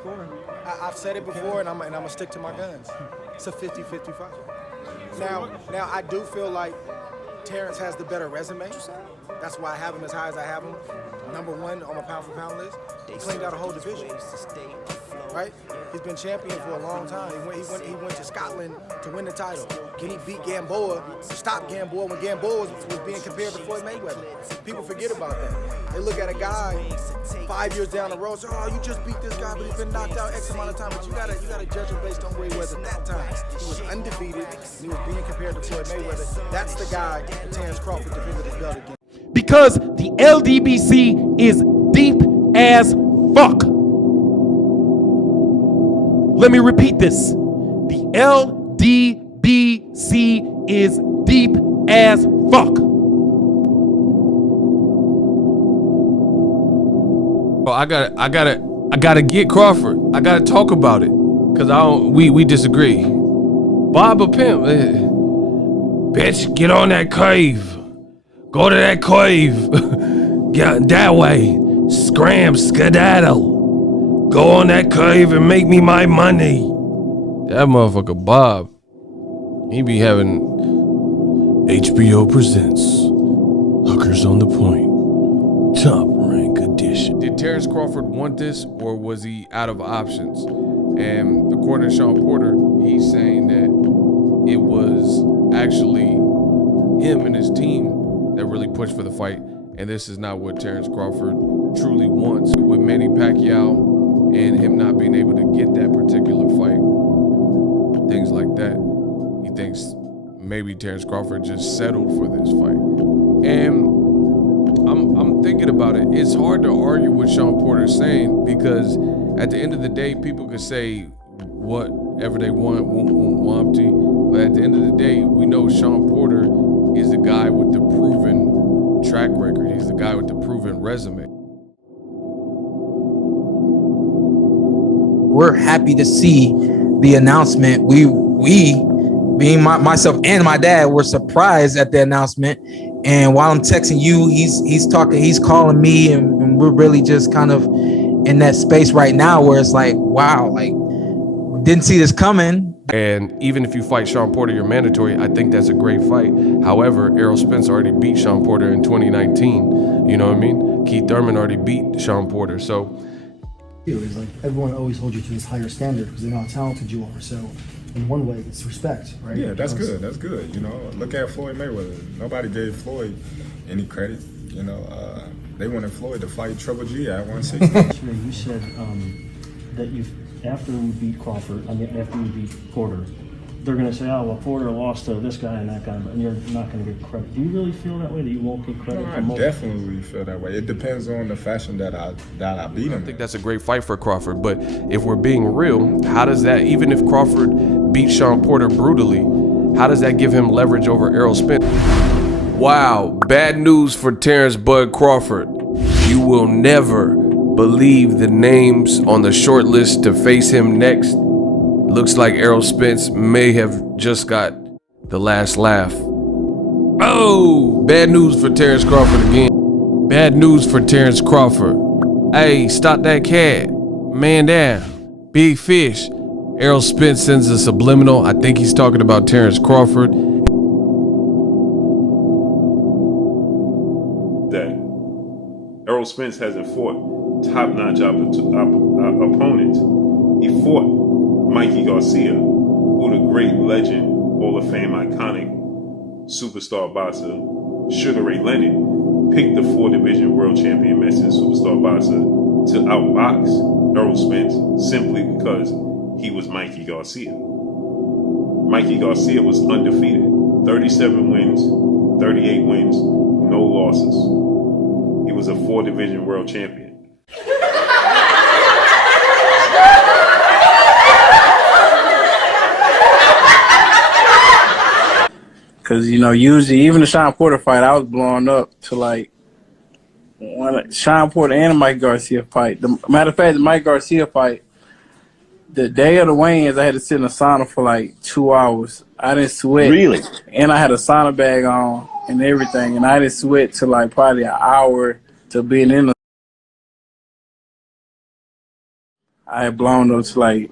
score. I've said it before, and I'm gonna stick to my guns. It's a 50-50 fight. Now I do feel like Terence has the better resume. That's why I have him as high as I have him. #1 on my pound-for-pound list. He cleaned out a whole division, right? He's been champion for a long time. He went to Scotland to win the title. Can he beat Gamboa? Stop Gamboa when Gamboa was being compared to Floyd Mayweather. People forget about that. They look at a guy 5 years down the road, say, "Oh, you just beat this guy, but he's been knocked out X amount of time." But you gotta judge him based on where he was at that time. He was undefeated, and he was being compared to Floyd Mayweather. That's the guy that Terence Crawford defended his belt against. Because the LDBC is deep as fuck. Let me repeat this. The LDBC is deep as fuck. Oh, I gotta get Crawford. I gotta talk about it. Cause we disagree. Bob a pimp. Bitch, get on that cave. Go to that cave. Get that way. Scram, skedaddle. Go on that cave and make me my money. That motherfucker Bob. He be having HBO presents Hookers on the Point. Top rank edition. Did Terence Crawford want this, or was he out of options? And according to Sean Porter, he's saying that it was actually him and his team that really pushed for the fight, and this is not what Terence Crawford truly wants. With Manny Pacquiao and him not being able to get that particular fight, things like that, he thinks maybe Terence Crawford just settled for this fight. And I'm thinking about it. It's hard to argue what Sean Porter's saying, because at the end of the day, people could say whatever they want, but at the end of the day, we know Sean Porter is the guy with the proven track record. He's the guy with the proven resume. We're happy to see the announcement. We being myself and my dad, were surprised at the announcement. And while I'm texting you, he's calling me, and we're really just kind of in that space right now where it's like, wow, like didn't see this coming. And even if you fight Sean Porter, you're mandatory. I think that's a great fight. However, Errol Spence already beat Sean Porter in 2019. You know what I mean? Keith Thurman already beat Sean Porter. So it's like everyone always holds you to this higher standard because they know how talented you are. So in one way, it's respect, right? Yeah, that's good. That's good. You know, look at Floyd Mayweather. Nobody gave Floyd any credit. You know, they wanted Floyd to fight Triple G at 160. You said that after we beat Crawford, after we beat Porter, they're going to say, "Oh, well, Porter lost to this guy and that guy," and you're not going to get credit. Do you really feel that way? That you won't get credit? No, I definitely feel that way. It depends on the fashion that I beat him. I think that's a great fight for Crawford. But if we're being real, how does that, even if Crawford beat Sean Porter brutally, how does that give him leverage over Errol Spence? Wow, bad news for Terence Bud Crawford. You will never believe the names on the short list to face him next. Looks like Errol Spence may have just got the last laugh. Oh, bad news for Terence Crawford again. Bad news for Terence Crawford. Hey, stop that cat. Man down. Big fish. Errol Spence sends a subliminal. I think he's talking about Terence Crawford. That Errol Spence hasn't fought top-notch opponents. He fought Mikey Garcia, who the great legend, Hall of Fame iconic superstar boxer Sugar Ray Leonard picked the 4-division world champion Mexican superstar boxer to outbox Errol Spence simply because he was Mikey Garcia. Mikey Garcia was undefeated, 37 wins, 38 wins, no losses. He was a 4-division world champion. Because, you know, usually, even the Sean Porter fight, I was blowing up to like Sean Porter and the Mike Garcia fight. Matter of fact, the Mike Garcia fight, the day of the weigh-ins, I had to sit in a sauna for like 2 hours. I didn't sweat. Really? And I had a sauna bag on and everything, and I didn't sweat till like probably an hour to being in the I had blown up to like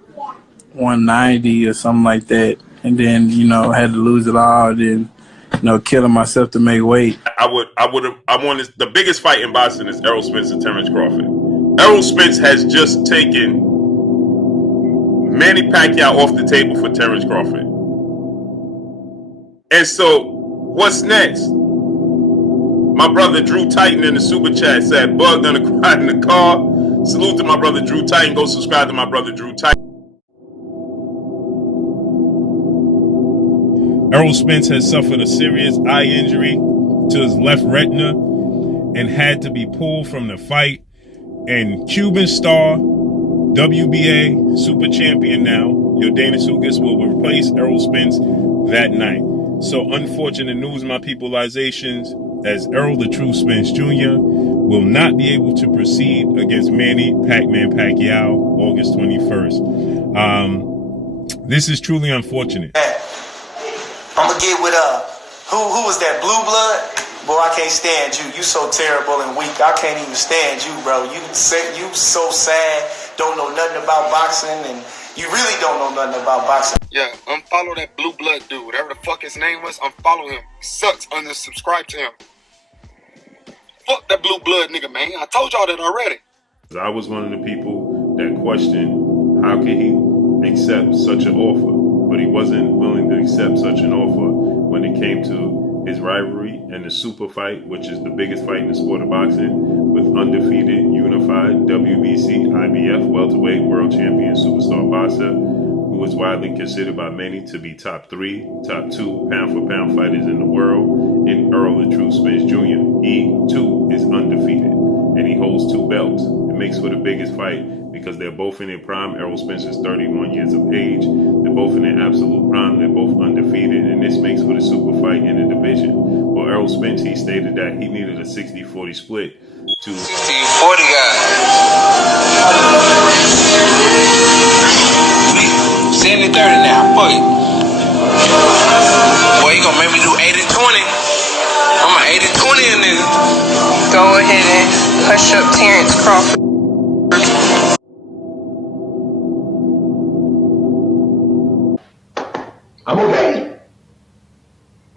190 or something like that, and then had to lose it all. Then killing myself to make weight. I wanted the biggest fight in boxing is Errol Spence and Terence Crawford. Errol Spence has just taken Manny Pacquiao off the table for Terence Crawford. And so, what's next? My brother Drew Titan in the super chat said, "Bug gonna cry in the car." Salute to my brother Drew Titan. Go subscribe to my brother Drew Titan. Errol Spence has suffered a serious eye injury to his left retina and had to be pulled from the fight. And Cuban star, WBA super champion now, Yordenis Ugas, will replace Errol Spence that night. So unfortunate news, my peopleizations, as Errol the True Spence Jr. will not be able to proceed against Manny Pac-Man Pacquiao August 21st. This is truly unfortunate. I'm gonna get with who was that? Blue Blood? Boy, I can't stand you. You so terrible and weak. I can't even stand you, bro. You so sad. Don't know nothing about boxing, and you really don't know nothing about boxing. Yeah, unfollow that Blue Blood dude. Whatever the fuck his name was, unfollow him. He sucks. Unsubscribe to him. Fuck that Blue Blood nigga, man. I told y'all that already. I was one of the people that questioned how could he accept such an offer, but he wasn't willing to accept such an offer when it came to his rivalry and the super fight, which is the biggest fight in the sport of boxing, with undefeated, unified WBC, IBF, welterweight, world champion, superstar boxer, who is widely considered by many to be top 3, top 2 pound-for-pound fighters in the world, in Errol the True Spence Jr. He, too, is undefeated, and he holds 2 belts. It makes for the biggest fight because they're both in their prime. Errol Spence is 31 years of age. They're both in their absolute prime. They're both undefeated, and this makes for the super fight in the division. For Errol Spence, he stated that he needed a 60-40 split to 60-40 guys. 70-30 now. Fuck it. Boy, you gonna make me do 80-20. I'm an 80-20 in this. Go ahead and hush up Terence Crawford. I'm okay.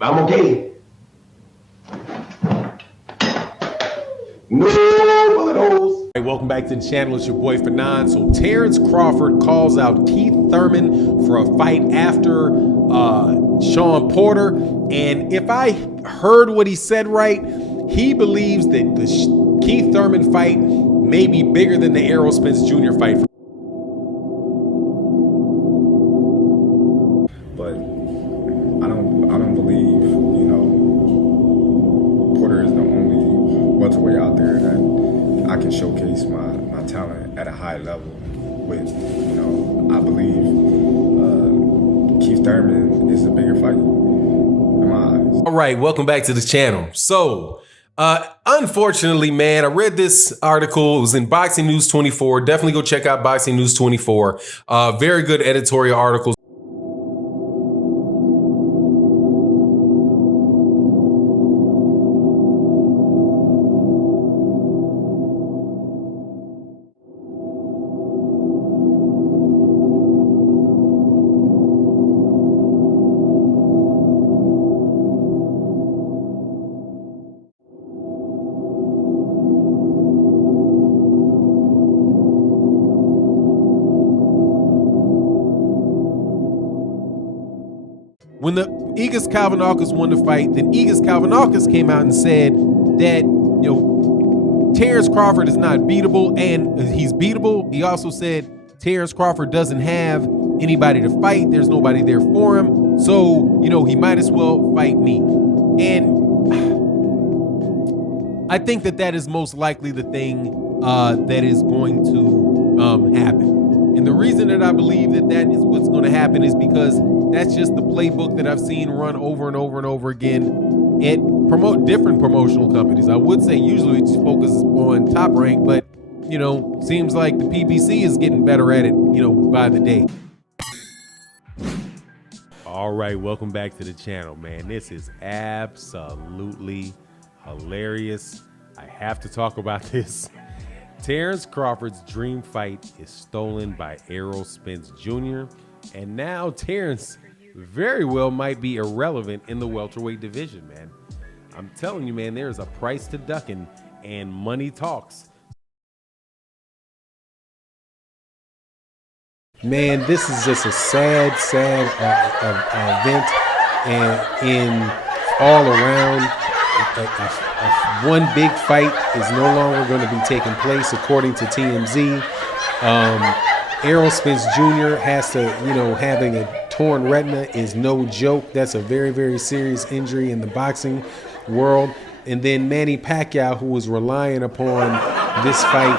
I'm okay. No bullet holes. Hey, welcome back to the channel. It's your boy Fanon. So Terence Crawford calls out Keith Thurman for a fight after Sean Porter. And if I heard what he said right, he believes that the Keith Thurman fight may be bigger than the Errol Spence Jr. fight. But I don't believe, Porter is the only welterweight out there that I can showcase my talent at a high level with. I believe Keith Thurman is a bigger fight in my eyes. All right, welcome back to the channel. So, unfortunately, man, I read this article. It was in Boxing News 24. Definitely go check out Boxing News 24. Very good editorial articles. When the Egas Kalvanakis won the fight, then Egas Kalvanakis came out and said that, Terence Crawford is not beatable, and he's beatable. He also said Terence Crawford doesn't have anybody to fight. There's nobody there for him. So, he might as well fight me. And I think that is most likely the thing that is going to happen. And the reason that I believe that is what's going to happen is because that's just the playbook that I've seen run over and over and over again at different promotional companies. I would say usually it just focuses on Top Rank, but, seems like the PBC is getting better at it, by the day. All right, welcome back to the channel, man. This is absolutely hilarious. I have to talk about this. Terence Crawford's dream fight is stolen by Errol Spence Jr., and now Terence very well might be irrelevant in the welterweight division, man. I'm telling you, man, there is a price to ducking, and money talks. Man, this is just a sad event, and in all around, one big fight is no longer going to be taking place, according to TMZ. Errol Spence Jr. has to, having a torn retina is no joke. That's a very, very serious injury in the boxing world. And then Manny Pacquiao, who was relying upon this fight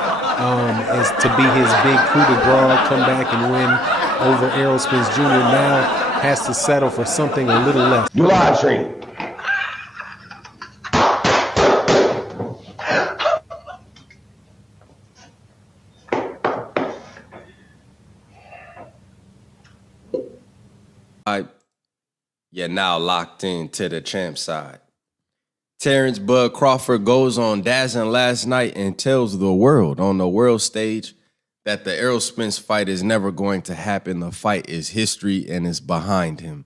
as to be his big coup de grace, come back and win over Errol Spence Jr., now has to settle for something a little less. Do live stream. You're now locked into the champ side. Terence Bud Crawford goes on dazzling last night and tells the world on the world stage that the Errol Spence fight is never going to happen. The fight is history and is behind him.